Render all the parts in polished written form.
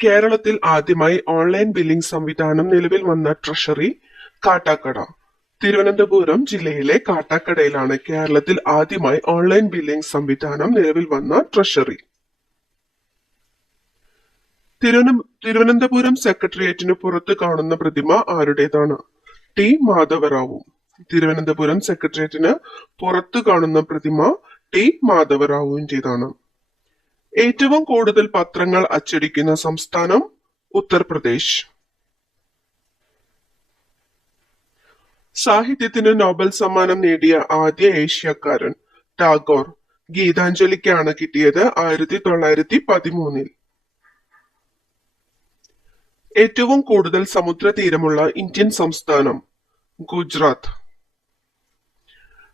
കേരളത്തിൽ ആദ്യമായി online billing സംവിധാനം നിലവിൽ വന്ന ട്രഷറി കാട്ടാക്കട. തിരുവനന്തപുരം ജില്ലയിലെ കാട്ടാക്കടയിലാണ് കേരളത്തിൽ ആദ്യമായി ഓൺലൈൻ ബില്ലിംഗ് സംവിധാനം നിലവിൽ വന്ന ട്രഷറി. തിരുവനന്തപുരം സെക്രട്ടേറിയറ്റിന് പുറത്ത് കാണുന്ന പ്രതിമ ആരുടേതാണ്? ടി മാധവറാവു. തിരുവനന്തപുരം സെക്രട്ടേറിയറ്റിന് പുറത്ത് കാണുന്ന പ്രതിമ ടി മാധവറാവുവിന്റേതാണ്. ഏറ്റവും കൂടുതൽ പത്രങ്ങൾ അച്ചടിക്കുന്ന സംസ്ഥാനം ഉത്തർപ്രദേശ്. സാഹിത്യത്തിന് നോബൽ സമ്മാനം നേടിയ ആദ്യ ഏഷ്യക്കാരൻ ടാഗോർ. ഗീതാഞ്ജലിക്കാണ് കിട്ടിയത് 1913. ഏറ്റവും കൂടുതൽ സമുദ്രതീരമുള്ള ഇന്ത്യൻ സംസ്ഥാനം ഗുജറാത്ത്.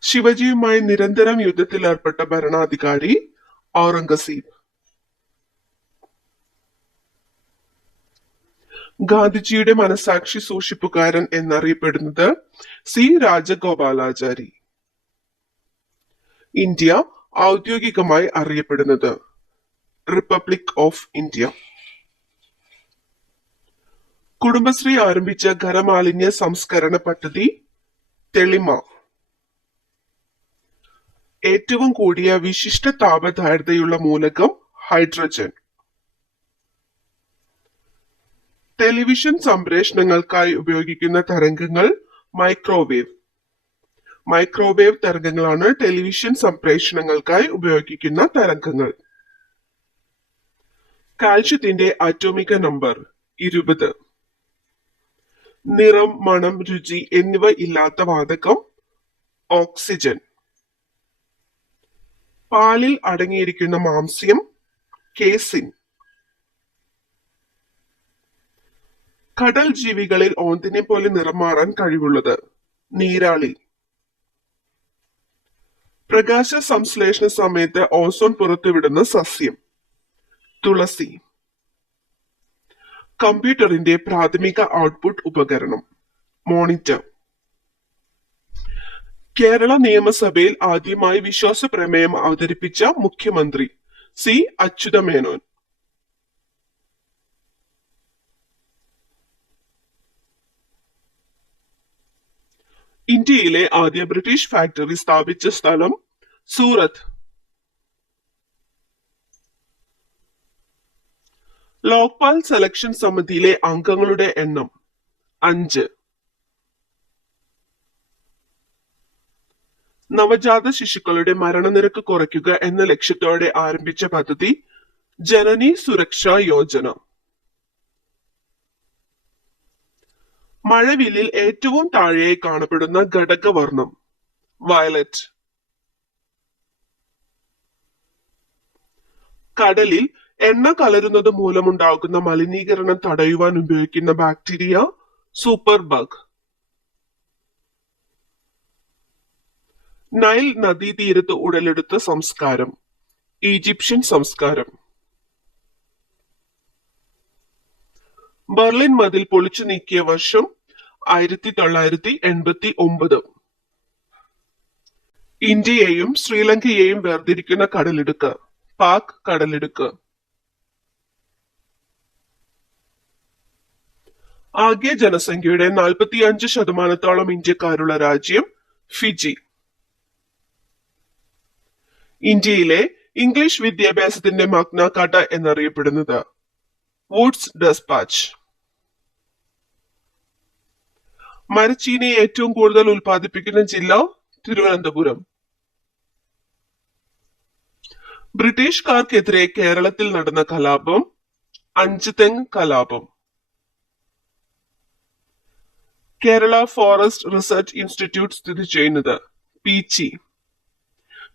ശിവജിയുമായി നിരന്തരം യുദ്ധത്തിലേർപ്പെട്ട ഭരണാധികാരി ഔറംഗസീബ്. ഗാന്ധിജിയുടെ മനസാക്ഷി സൂക്ഷിപ്പുകാരൻ എന്നറിയപ്പെടുന്നത് സി രാജഗോപാലാചാരി. ഇന്ത്യ ഔദ്യോഗികമായി അറിയപ്പെടുന്നത് റിപ്പബ്ലിക് ഓഫ് ഇന്ത്യ. കുടുംബശ്രീ ആരംഭിച്ച ഖരമാലിന്യ സംസ്കരണ പദ്ധതി തെളിമ. ഏറ്റവും കൂടിയ വിശിഷ്ട താപധാരിതയുള്ള മൂലകം ഹൈഡ്രജൻ. ടെലിവിഷൻ സംപ്രേഷണങ്ങൾക്കായി ഉപയോഗിക്കുന്ന തരംഗങ്ങൾ മൈക്രോവേവ്. മൈക്രോവേവ് തരംഗങ്ങളാണ് ടെലിവിഷൻ സംപ്രേഷണങ്ങൾക്കായി ഉപയോഗിക്കുന്ന തരംഗങ്ങൾ. കാൽഷ്യത്തിന്റെ ആറ്റോമിക നമ്പർ 20. നിറം, മണം, രുചി എന്നിവ ഇല്ലാത്ത വാതകം ഓക്സിജൻ. പാലിൽ അടങ്ങിയിരിക്കുന്ന മാംസ്യം കേസിൻ. കടൽ ജീവികളിൽ ഓന്തിനെ പോലെ നിറം മാറാൻ കഴിവുള്ളത് നീരാളി. പ്രകാശ സംശ്ലേഷണ സമയത്ത് ഓസോൺ പുറത്തുവിടുന്ന സസ്യം തുളസി. കമ്പ്യൂട്ടറിന്റെ പ്രാഥമിക ഔട്ട്പുട്ട് ഉപകരണം മോണിറ്റർ. കേരള നിയമസഭയിൽ ആദ്യമായി വിശ്വാസ പ്രമേയം അവതരിപ്പിച്ച മുഖ്യമന്ത്രി സി അച്യുതമേനോൻ. ഇന്ത്യയിലെ ആദ്യ ബ്രിട്ടീഷ് ഫാക്ടറി സ്ഥാപിച്ച സ്ഥലം സൂറത്ത്. ലോക്പാൽ സെലക്ഷൻ സമിതിയിലെ അംഗങ്ങളുടെ എണ്ണം 5. നവജാത ശിശുക്കളുടെ മരണനിരക്ക് കുറയ്ക്കുക എന്ന ലക്ഷ്യത്തോടെ ആരംഭിച്ച പദ്ധതി ജനനി സുരക്ഷാ യോജന. മഴവില്ലിൽ ഏറ്റവും താഴെയായി കാണപ്പെടുന്ന ഘടകവർണം വയലറ്റ്. കടലിൽ എണ്ണ കലരുന്നത് മൂലമുണ്ടാകുന്ന മലിനീകരണം തടയുവാൻ ഉപയോഗിക്കുന്ന ബാക്ടീരിയ സൂപ്പർ ബഗ്. നൈൽ നദീതീരത്ത് ഉടലെടുത്ത സംസ്കാരം ഈജിപ്ഷ്യൻ സംസ്കാരം. ബെർലിൻ മതിൽ പൊളിച്ചു നീക്കിയ വർഷം 1989. ഇന്ത്യയെയും ശ്രീലങ്കയെയും വേർതിരിക്കുന്ന കടലിടുക്ക് പാക് കടലിടുക്ക്. ആകെ ജനസംഖ്യയുടെ 45% ഇന്ത്യക്കാരുള്ള രാജ്യം ഫിജി. ഇന്ത്യയിലെ ഇംഗ്ലീഷ് വിദ്യാഭ്യാസത്തിന്റെ മഗ്ന കാർട്ട എന്നറിയപ്പെടുന്നത് വുഡ്സ് ഡെസ്പാച്ച്. മരച്ചീനി ഏറ്റവും കൂടുതൽ ഉൽപ്പാദിപ്പിക്കുന്ന ജില്ല തിരുവനന്തപുരം. ബ്രിട്ടീഷുകാർക്കെതിരെ കേരളത്തിൽ നടന്ന കലാപം അഞ്ചുതെങ്ങ് കലാപം. കേരള ഫോറസ്റ്റ് റിസർച്ച് ഇൻസ്റ്റിറ്റ്യൂട്ട് സ്ഥിതി ചെയ്യുന്നത് പീച്ചി.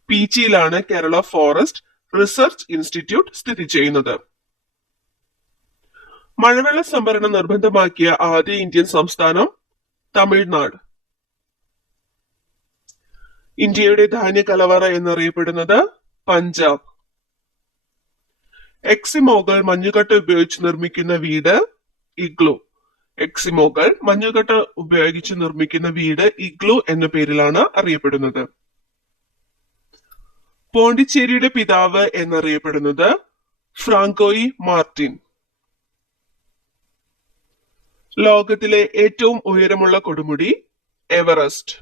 പീച്ചിയിലാണ് കേരള ഫോറസ്റ്റ് റിസർച്ച് ഇൻസ്റ്റിറ്റ്യൂട്ട് സ്ഥിതി ചെയ്യുന്നത്. മഴവെള്ള സംഭരണം നിർബന്ധമാക്കിയ ആദ്യ ഇന്ത്യൻ സംസ്ഥാനം തമിഴ്നാട്. ഇന്ത്യയുടെ ധാന്യ കലവറ എന്നറിയപ്പെടുന്നത് പഞ്ചാബ്. എക്സിമോകൾ മഞ്ഞുകട്ട ഉപയോഗിച്ച് നിർമ്മിക്കുന്ന വീട് ഇഗ്ലു. എക്സിമോകൾ മഞ്ഞുകട്ട ഉപയോഗിച്ച് നിർമ്മിക്കുന്ന വീട് ഇഗ്ലു എന്ന പേരിലാണ് അറിയപ്പെടുന്നത്. പോണ്ടിച്ചേരിയുടെ പിതാവ് എന്നറിയപ്പെടുന്നത് ഫ്രാങ്കോയി മാർട്ടിൻ. ലോകത്തിലെ ഏറ്റവും ഉയരമുള്ള കൊടുമുടി എവറസ്റ്റ്.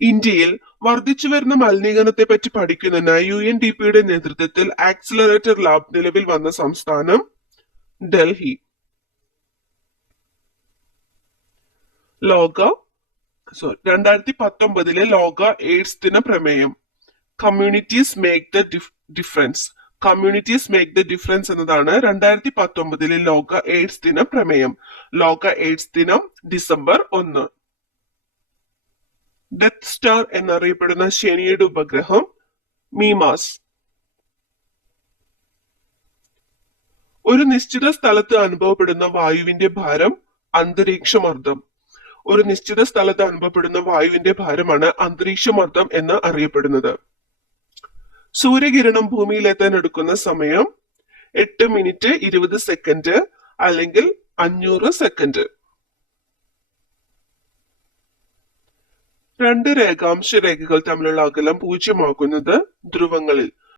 ഇന്ത്യയിൽ വർദ്ധിച്ചുവരുന്ന മലിനീകരണത്തെ പറ്റി പഠിക്കുന്നതിനായി UNDP-യുടെ നേതൃത്വത്തിൽ ആക്സിലറേറ്റർ ലാബ് നിലവിൽ വന്ന സംസ്ഥാനം ഡൽഹി. ലോക 2019 ലോക എയ്ഡ്സ് ദിന പ്രമേയം communities make the difference. Communities make the difference എന്നതാണ് 2019 ലോക എയ്ഡ്സ് ദിന പ്രമേയം. ലോക എയ്ഡ്സ് ദിനം ഡിസംബർ 1. ഡെത്ത് സ്റ്റാർ എന്നറിയപ്പെടുന്ന ശനിയുടെ ഉപഗ്രഹം മീമാസ്. ഒരു നിശ്ചിത സ്ഥലത്ത് അനുഭവപ്പെടുന്ന വായുവിന്റെ ഭാരം അന്തരീക്ഷമർദ്ദം. ഒരു നിശ്ചിത സ്ഥലത്ത് അനുഭവപ്പെടുന്ന വായുവിന്റെ ഭാരമാണ് അന്തരീക്ഷമർദ്ദം എന്ന് അറിയപ്പെടുന്നത്. സൂര്യകിരണം ഭൂമിയിലെത്താൻ എടുക്കുന്ന സമയം 8 മിനിറ്റ് 20 സെക്കൻഡ് അല്ലെങ്കിൽ 500 സെക്കൻഡ്. രണ്ട് രേഖാംശ രേഖകൾ തമ്മിലുള്ള അകലം 0 ആകുന്നത് ധ്രുവങ്ങളിൽ.